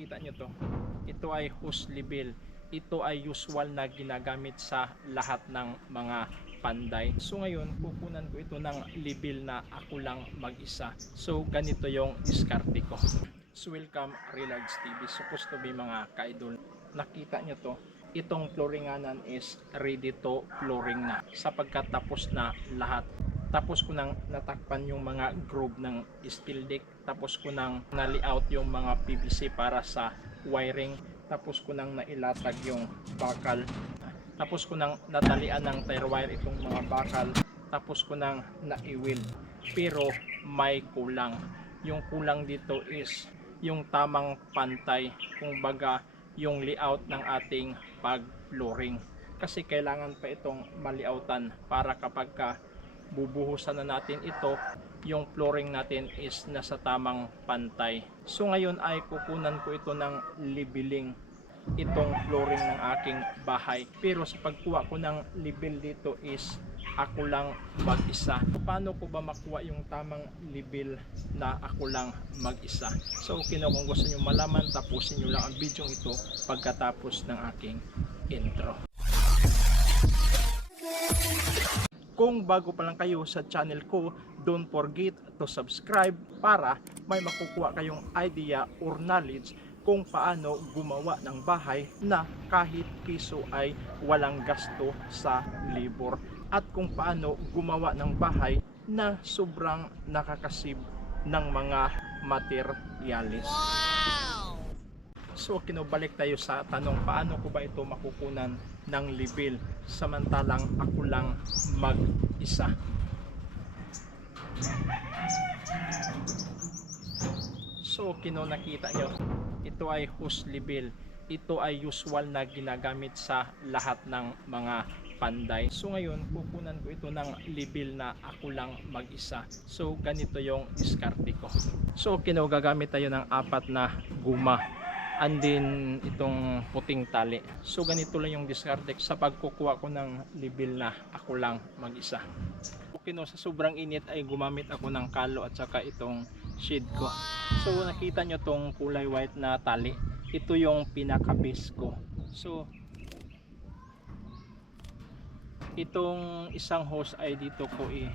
nakita nyo to. Ito ay hose level ito ay usual na ginagamit sa lahat ng mga panday. So ngayon kukunan ko ito ng level na ako lang mag-isa. So ganito yung diskarte ko. So welcome Relards TV supposed to be mga kaidol nakita nyo to. Itong flooringanan is ready to flooring na. Sapagkat tapos na lahat. Tapos ko nang natakpan yung mga groove ng steel deck tapos ko nang na-layout yung mga PVC para sa wiring. Tapos ko nang nailatag yung bakal. Tapos ko nang natalian ng tire wire itong mga bakal. Tapos ko nang naiwil pero may kulang. Yung kulang dito is yung tamang pantay. Kung baga yung layout ng ating pag flooring. Kasi kailangan pa itong malioutan para kapag ka bubuhusan na natin ito. Yung flooring natin is nasa tamang pantay. So ngayon ay kukunan ko ito ng leveling itong flooring ng aking bahay. Pero sa pagkuha ko ng level dito is ako lang mag-isa. Paano ko ba makuha yung tamang level na ako lang mag-isa? So kino kung gusto nyo malaman tapusin nyo lang ang video ito pagkatapos ng aking intro kung bago pa lang kayo sa channel ko, don't forget to subscribe para may makukuha kayong idea or knowledge kung paano gumawa ng bahay na kahit piso ay walang gasto sa labor at kung paano gumawa ng bahay na sobrang nakakasib ng mga materyales. So kinubalik tayo sa tanong paano ko ba ito makukunan ng level samantalang ako lang mag-isa. So kino nakita nyo, ito ay hose level. Ito ay usual na ginagamit sa lahat ng mga panday. So ngayon, kukunan ko ito ng level na ako lang mag-isa. So ganito yung diskarte ko. So kino gagamit tayo ng apat na guma and then itong puting tali. So ganito lang yung diskarte sa pagkukuha ko ng level na ako lang mag-isa. Okay no, sa sobrang init ay gumamit ako ng kalo at saka itong shade ko. So nakita nyo tong kulay white na tali. Ito yung pinaka base ko. So itong isang hose ay dito ko i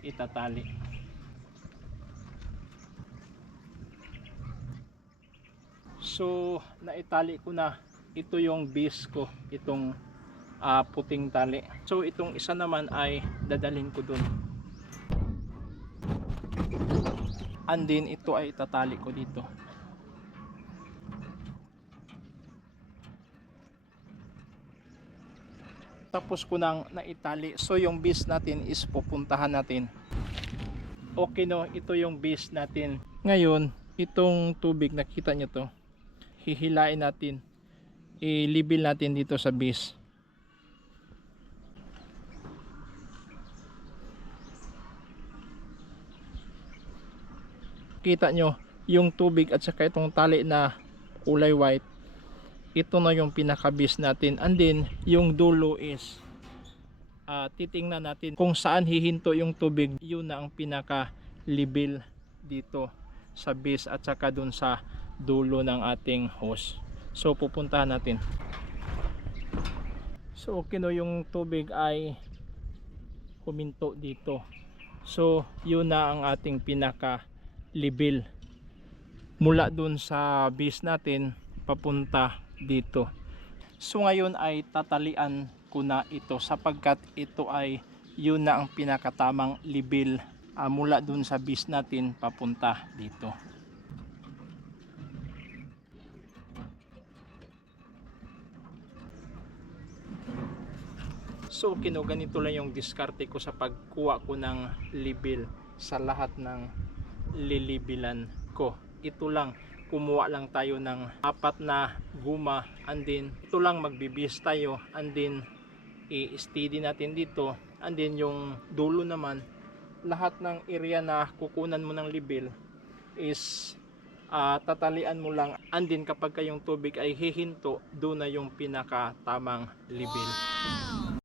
itatali. So, naitali ko na ito yung base ko, itong ah, puting tali. So, itong isa naman ay dadalhin ko dun. And then, ito ay itatali ko dito. Tapos ko nang naitali. So, yung base natin is pupuntahan natin. Okay no, ito yung base natin. Ngayon, itong tubig, nakita nyo to hihilain natin. I-level natin dito sa base kita nyo yung tubig at saka itong tali na kulay white ito na yung pinaka base natin. And then yung dulo is ah, titingnan natin kung saan hihinto yung tubig. Yun na ang pinaka level dito sa base at saka dun sa dulo ng ating hose. So pupuntahan natin. So okay no yung tubig ay huminto dito. So yun na ang ating pinaka level mula dun sa base natin papunta dito. So ngayon ay tatalian ko na ito sapagkat ito ay yun na ang pinakatamang level ah, mula dun sa base natin papunta dito So kino ganito lang yung diskarte ko sa pagkuha ko ng level sa lahat ng lilibilan ko. Ito lang, kumuha lang tayo ng apat na guma and then ito lang magbibis tayo and then i-steady natin dito and then yung dulo naman lahat ng area na kukunan mo ng level is ah, tatalian mo lang and then kapag kayong tubig ay hihinto doon na yung pinaka tamang level